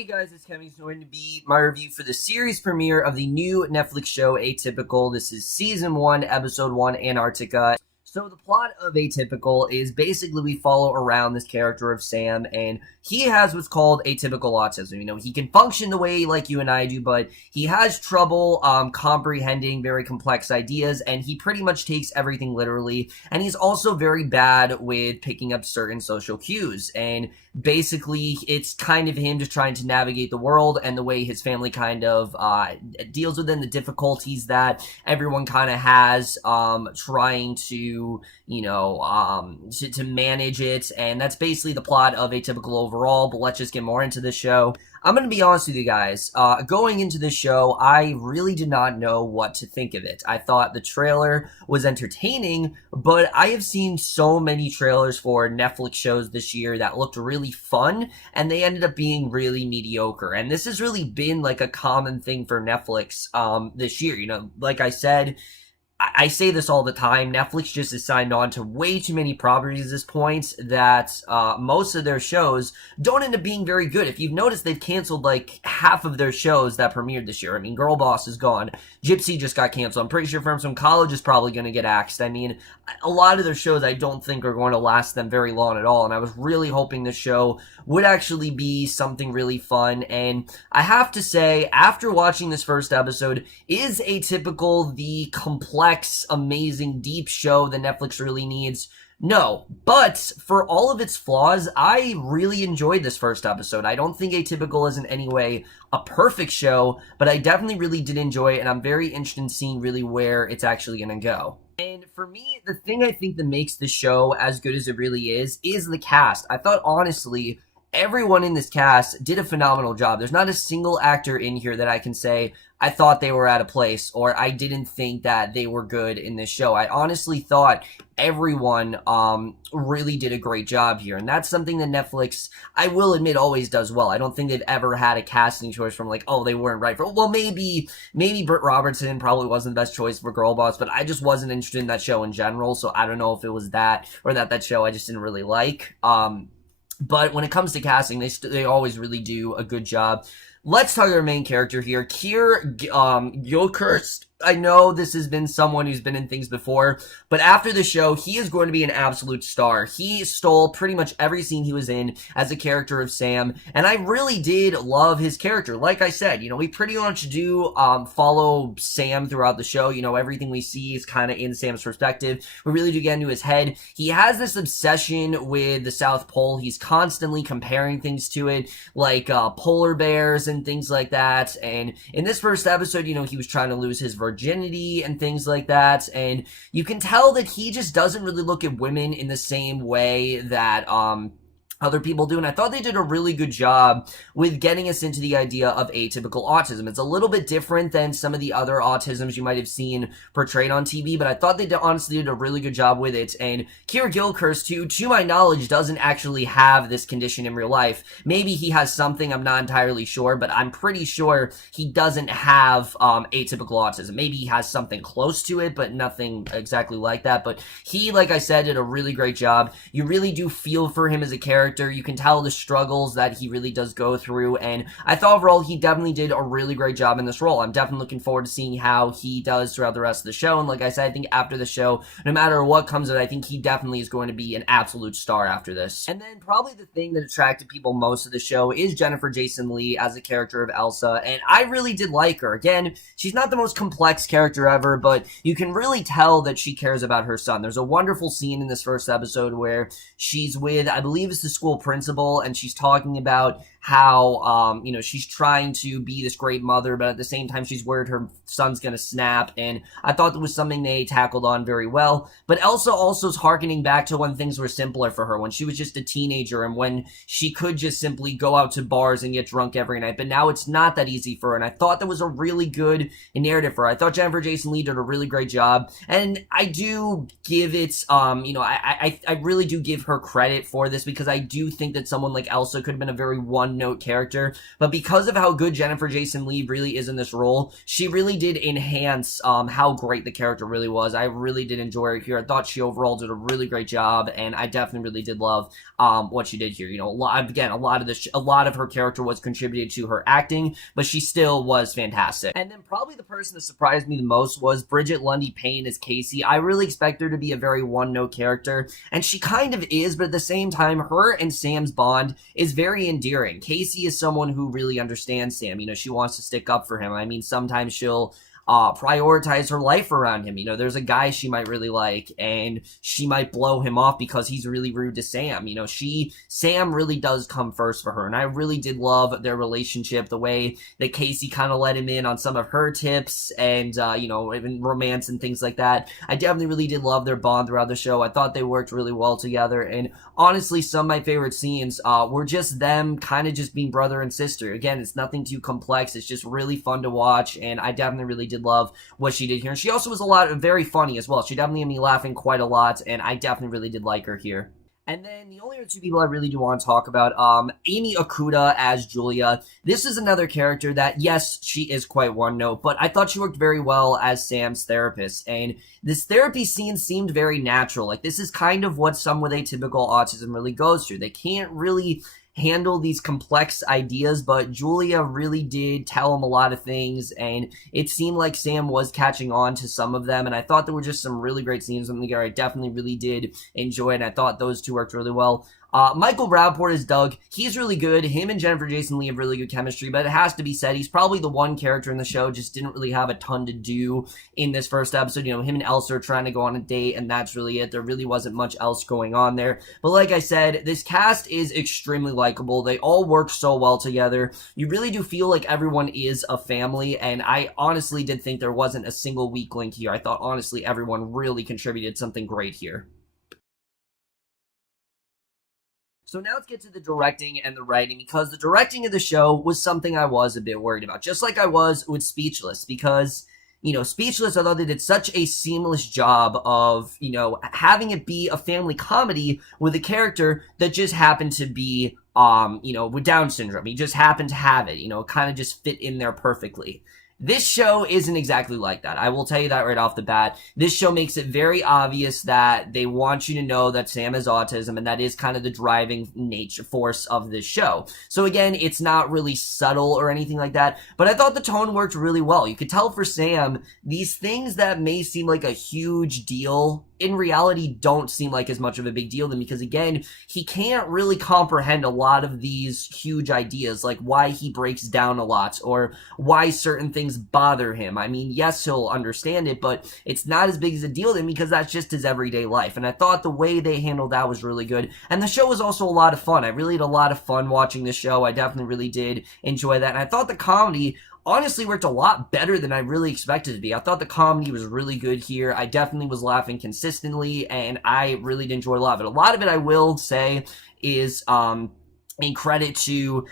Hey guys, it's Kevin. It's going to be my review for the series premiere of the new Netflix show Atypical. This is Season 1, Episode 1, Antarctica. So the plot of Atypical is basically we follow around this character of Sam, and he has what's called atypical autism. You know, he can function the way like you and I do, but he has trouble comprehending very complex ideas, and he pretty much takes everything literally. And he's also very bad with picking up certain social cues. And basically, it's kind of him just trying to navigate the world and the way his family kind of deals with it, and the difficulties that everyone kind of has trying to to manage it. And that's basically the plot of Atypical overall. But let's just get more into the show. I'm going to be honest with you guys. Going into this show, I really did not know what to think of it. I thought the trailer was entertaining, but I have seen so many trailers for Netflix shows this year that looked really fun, and they ended up being really mediocre. And this has really been like a common thing for Netflix this year. You know, like I said, I say this all the time, Netflix just has signed on to way too many properties at this point that most of their shows don't end up being very good. If you've noticed, they've canceled like half of their shows that premiered this year. I mean, Girl Boss is gone. Gypsy just got canceled. I'm pretty sure From Some College is probably going to get axed. I mean, a lot of their shows I don't think are going to last them very long at all, and I was really hoping this show would actually be something really fun. And I have to say, after watching this first episode, is Atypical the complex, amazing, deep show that Netflix really needs? No, but for all of its flaws, I really enjoyed this first episode. I don't think Atypical is in any way a perfect show, but I definitely really did enjoy it, and I'm very interested in seeing really where it's actually going to go. And for me, the thing I think that makes the show as good as it really is the cast. I thought, honestly, everyone in this cast did a phenomenal job. There's not a single actor in here that I can say, I thought they were out of place, or I didn't think that they were good in this show. I honestly thought everyone really did a great job here, and that's something that Netflix, I will admit, always does well. I don't think they've ever had a casting choice from like, oh, they weren't right for, well, maybe Britt Robertson probably wasn't the best choice for Girl Boss, but I just wasn't interested in that show in general, so I don't know if it was that, or that show I just didn't really like. But when it comes to casting, they always really do a good job. Let's talk about our main character here, Keit Gilchrist. I know this has been someone who's been in things before, but after the show, he is going to be an absolute star. He stole pretty much every scene he was in as a character of Sam, and I really did love his character. Like I said, we pretty much do follow Sam throughout the show. Everything we see is kind of in Sam's perspective. We really do get into his head. He has this obsession with the South Pole. He's constantly comparing things to it, like polar bears and things like that. And in this first episode, he was trying to lose his virginity and things like that, and you can tell that he just doesn't really look at women in the same way that other people do, and I thought they did a really good job with getting us into the idea of atypical autism. It's a little bit different than some of the other autisms you might have seen portrayed on TV, but I thought they honestly did a really good job with it. And Keit Gilchrist, to my knowledge, doesn't actually have this condition in real life. Maybe he has something, I'm not entirely sure, but I'm pretty sure he doesn't have atypical autism. Maybe he has something close to it, but nothing exactly like that. But he, like I said, did a really great job. You really do feel for him as a character. You can tell the struggles that he really does go through, and I thought overall he definitely did a really great job in this role. I'm definitely looking forward to seeing how he does throughout the rest of the show, and like I said, I think after the show, no matter what comes of it, I think he definitely is going to be an absolute star after this. And then probably the thing that attracted people most of the show is Jason Leigh as a character of Elsa, and I really did like her. Again, she's not the most complex character ever, but you can really tell that she cares about her son. There's a wonderful scene in this first episode where she's with, I believe it's the school principal, and she's talking about how she's trying to be this great mother, but at the same time she's worried her son's gonna snap, and I thought that was something they tackled on very well. But Elsa also is harkening back to when things were simpler for her, when she was just a teenager and when she could just simply go out to bars and get drunk every night, but now it's not that easy for her, and I thought that was a really good narrative for her. I thought Jason Leigh did a really great job, and I do give it I really do give her credit for this, because I do think that someone like Elsa could have been a very wonderful one-note character, but because of how good Jennifer Jason Leigh really is in this role, she really did enhance how great the character really was. I really did enjoy her here. I thought she overall did a really great job, and I definitely really did love what she did here. You know, a lot of her character was contributed to her acting, but she still was fantastic. And then probably the person that surprised me the most was Brigette Lundy-Paine as Casey. I really expect her to be a very one-note character, and she kind of is, but at the same time, her and Sam's bond is very endearing. Casey is someone who really understands Sam. You know, she wants to stick up for him. I mean, sometimes she'll prioritize her life around him. You know, there's a guy she might really like, and she might blow him off because he's really rude to Sam. You know, Sam really does come first for her, and I really did love their relationship, the way that Casey kind of let him in on some of her tips, and, you know, even romance and things like that. I definitely really did love their bond throughout the show. I thought they worked really well together, and honestly, some of my favorite scenes were just them kind of just being brother and sister. Again, it's nothing too complex. It's just really fun to watch, and I definitely really did love what she did here. And she also was very funny as well. She definitely had me laughing quite a lot, and I definitely really did like her here. And then the only other two people I really do want to talk about, Amy Okuda as Julia. This is another character that, yes, she is quite one note, but I thought she worked very well as Sam's therapist. And this therapy scene seemed very natural. Like, this is kind of what someone with atypical autism really goes through. They can't really handle these complex ideas, but Julia really did tell him a lot of things, and it seemed like Sam was catching on to some of them, and I thought there were just some really great scenes in the game. I definitely really did enjoy it, and I thought those two worked really well. Michael Rapaport as Doug, he's really good. Him and Jennifer Jason Leigh have really good chemistry, but it has to be said, he's probably the one character in the show just didn't really have a ton to do in this first episode. You know, him and Elsa are trying to go on a date, and that's really it. There really wasn't much else going on there. But like I said, this cast is extremely likable. They all work so well together. You really do feel like everyone is a family, and I honestly did think there wasn't a single weak link here. I thought, honestly, everyone really contributed something great here. So now let's get to the directing and the writing, because the directing of the show was something I was a bit worried about, just like I was with Speechless, because, you know, Speechless, I thought they did such a seamless job of, you know, having it be a family comedy with a character that just happened to be, you know, with Down syndrome. He just happened to have it, you know, kind of just fit in there perfectly. This show isn't exactly like that. I will tell you that right off the bat. This show makes it very obvious that they want you to know that Sam has autism, and that is kind of the driving force of this show. So again, it's not really subtle or anything like that, but I thought the tone worked really well. You could tell for Sam, these things that may seem like a huge deal in reality don't seem like as much of a big deal to me, because again, he can't really comprehend a lot of these huge ideas, like why he breaks down a lot or why certain things bother him. I mean, yes, he'll understand it, but it's not as big as a deal to him because that's just his everyday life. And I thought the way they handled that was really good. And the show was also a lot of fun. I really had a lot of fun watching the show. I definitely really did enjoy that. And I thought the comedy honestly worked a lot better than I really expected it to be. I thought the comedy was really good here. I definitely was laughing consistently, and I really did enjoy a lot of it. A lot of it, I will say, is in credit to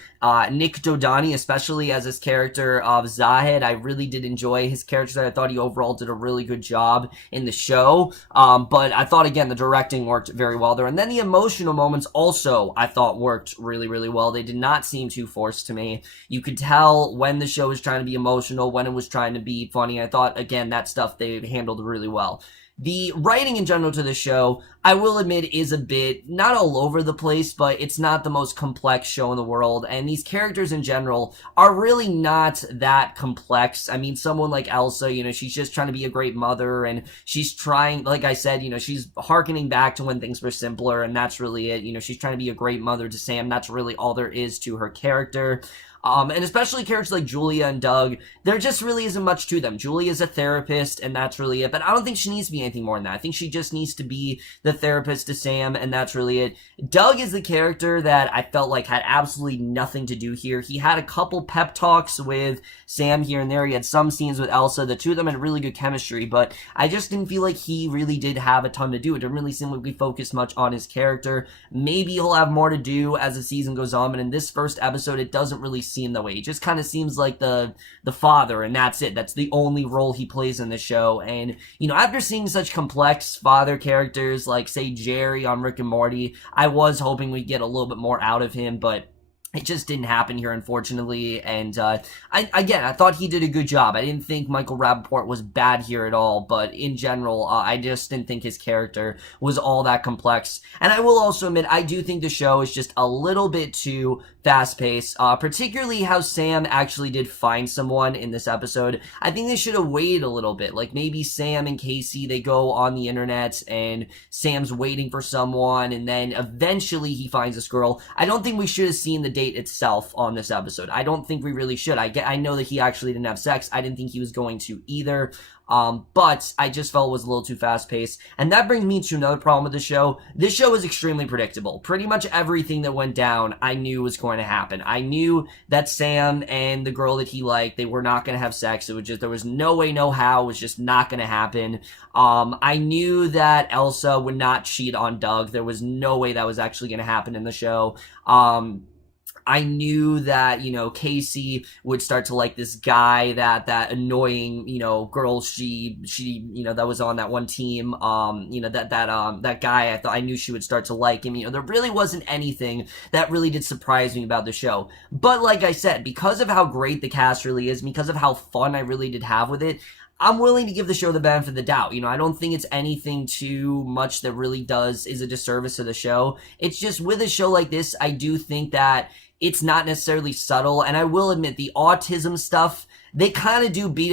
Nick Dodani, especially as his character of Zahid. I really did enjoy his character. I thought he overall did a really good job in the show. But I thought, again, the directing worked very well there. And then the emotional moments also, I thought, worked really, really well. They did not seem too forced to me. You could tell when the show was trying to be emotional, when it was trying to be funny. I thought, again, that stuff they handled really well. The writing in general to the show, I will admit, is a bit, not all over the place, but it's not the most complex show in the world, and these characters in general are really not that complex. I mean, someone like Elsa, you know, she's just trying to be a great mother, and she's trying, like I said, you know, she's hearkening back to when things were simpler, and that's really it. You know, she's trying to be a great mother to Sam. That's really all there is to her character. And especially characters like Julia and Doug, there just really isn't much to them. Julia's a therapist, and that's really it. But I don't think she needs to be anything more than that. I think she just needs to be the therapist to Sam, and that's really it. Doug is the character that I felt like had absolutely nothing to do here. He had a couple pep talks with Sam here and there. He had some scenes with Elsa. The two of them had really good chemistry, but I just didn't feel like he really did have a ton to do. It didn't really seem like we focused much on his character. Maybe he'll have more to do as the season goes on, but in this first episode, it doesn't really seem that way. He just kind of seems like the father, and that's it. That's the only role he plays in the show. And, you know, after seeing such complex father characters like, say, Jerry on Rick and Morty, I was hoping we'd get a little bit more out of him, but It just didn't happen here, unfortunately, and I thought he did a good job. I didn't think Michael Rapaport was bad here at all, but in general, I just didn't think his character was all that complex. And I will also admit, I do think the show is just a little bit too fast-paced, particularly how Sam actually did find someone in this episode. I think they should have waited a little bit. Like, maybe Sam and Casey, they go on the internet, and Sam's waiting for someone, and then eventually he finds this girl. I don't think we should have seen the date itself on this episode. I don't think we really should. I know that he actually didn't have sex. I didn't think he was going to either. But I just felt it was a little too fast-paced. And that brings me to another problem with the show. This show is extremely predictable. Pretty much everything that went down, I knew was going to happen. I knew that Sam and the girl that he liked, they were not going to have sex. It was just, there was no way, no how. It was just not going to happen. I knew that Elsa would not cheat on Doug. There was no way that was actually going to happen in the show. I knew that, you know, Casey would start to like this guy, that annoying, you know, girl she, you know, that was on that one team, you know, that guy, I knew she would start to like him. You know, there really wasn't anything that really did surprise me about the show. But like I said, because of how great the cast really is, because of how fun I really did have with it, I'm willing to give the show the benefit of the doubt. You know, I don't think it's anything too much that really is a disservice to the show. It's just with a show like this, I do think that it's not necessarily subtle, and I will admit the autism stuff, they kind of do beat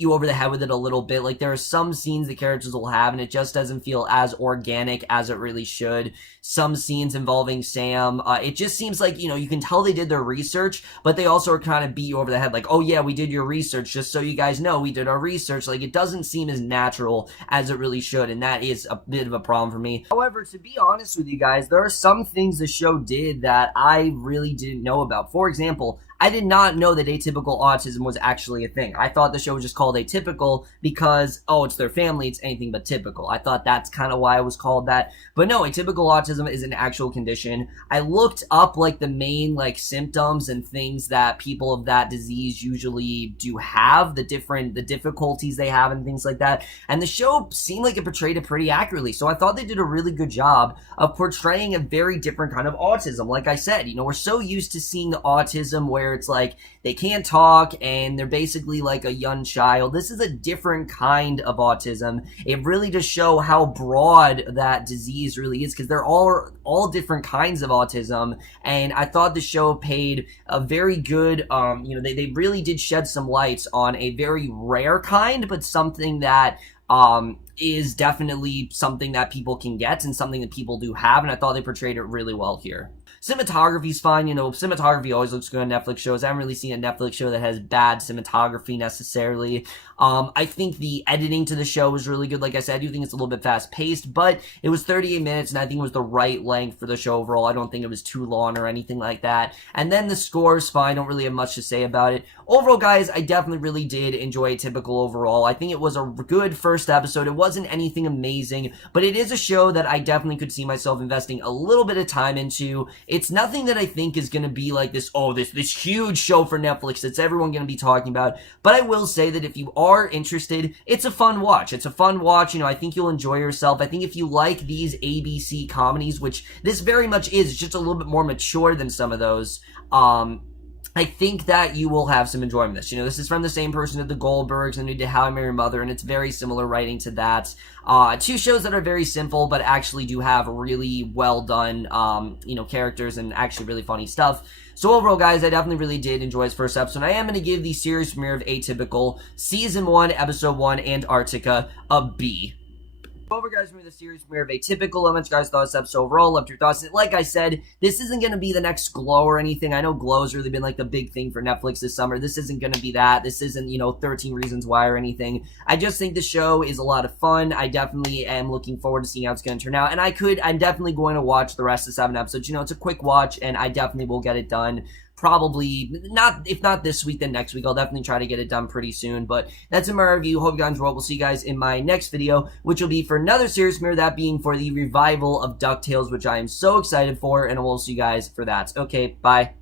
you over the head with it a little bit. Like, there are some scenes the characters will have, and it just doesn't feel as organic as it really should. Some scenes involving Sam, it just seems like, you know, you can tell they did their research, but they also are kind of beat you over the head. Like, oh yeah, we did your research, just so you guys know, we did our research. Like, it doesn't seem as natural as it really should, and that is a bit of a problem for me. However, to be honest with you guys, there are some things the show did that I really didn't know about. For example, I did not know that atypical autism was actually a thing. I thought the show was just called Atypical because, oh, it's their family, it's anything but typical. I thought that's kind of why it was called that. But no, atypical autism is an actual condition. I looked up, like, the main, like, symptoms and things that people of that disease usually do have, the difficulties they have and things like that. And the show seemed like it portrayed it pretty accurately. So I thought they did a really good job of portraying a very different kind of autism. Like I said, you know, we're so used to seeing autism where it's like they can't talk and they're basically like a young child. This is a different kind of autism. It really does show how broad that disease really is, because they're all different kinds of autism. And I thought the show paid a very good, you know, they really did shed some lights on a very rare kind, but something that is definitely something that people can get and something that people do have, and I thought they portrayed it really well here. Cinematography's fine, you know, cinematography always looks good on Netflix shows. I haven't really seen a Netflix show that has bad cinematography necessarily. I think the editing to the show was really good. Like I said, I do think it's a little bit fast-paced, but it was 38 minutes, and I think it was the right length for the show overall. I don't think it was too long or anything like that. And then the score is fine. I don't really have much to say about it. Overall, guys, I definitely really did enjoy Atypical overall. I think it was a good first episode. It wasn't anything amazing, but it is a show that I definitely could see myself investing a little bit of time into. It's nothing that I think is going to be like this, oh, this huge show for Netflix that's everyone going to be talking about. But I will say that if you are interested, it's a fun watch. It's a fun watch. You know, I think you'll enjoy yourself. I think if you like these ABC comedies, which this very much is, it's just a little bit more mature than some of those, I think that you will have some enjoyment in this. You know, this is from the same person at the Goldbergs and who did How I Met Your Mother, and it's very similar writing to that. Two shows that are very simple, but actually do have really well done, you know, characters and actually really funny stuff. So overall, guys, I definitely really did enjoy this first episode. I am going to give the series premiere of Atypical, Season 1, Episode 1, Antarctica, a B. Over, guys, for the series premiere of Atypical. Let me know what you guys thought of this episode overall. Left your thoughts. Like I said, this isn't going to be the next Glow or anything. I know Glow's really been like the big thing for Netflix this summer. This isn't going to be that. This isn't, you know, 13 Reasons Why or anything. I just think the show is a lot of fun. I definitely am looking forward to seeing how it's going to turn out. And I'm definitely going to watch the rest of 7 episodes. You know, it's a quick watch, and I definitely will get it done. Probably not, if not this week, then next week. I'll definitely try to get it done pretty soon. But that's in my review. Hope you guys enjoyed. We'll see you guys in my next video, which will be for another series premiere, that being for the revival of DuckTales, which I am so excited for, and we'll see you guys for that. Okay, bye.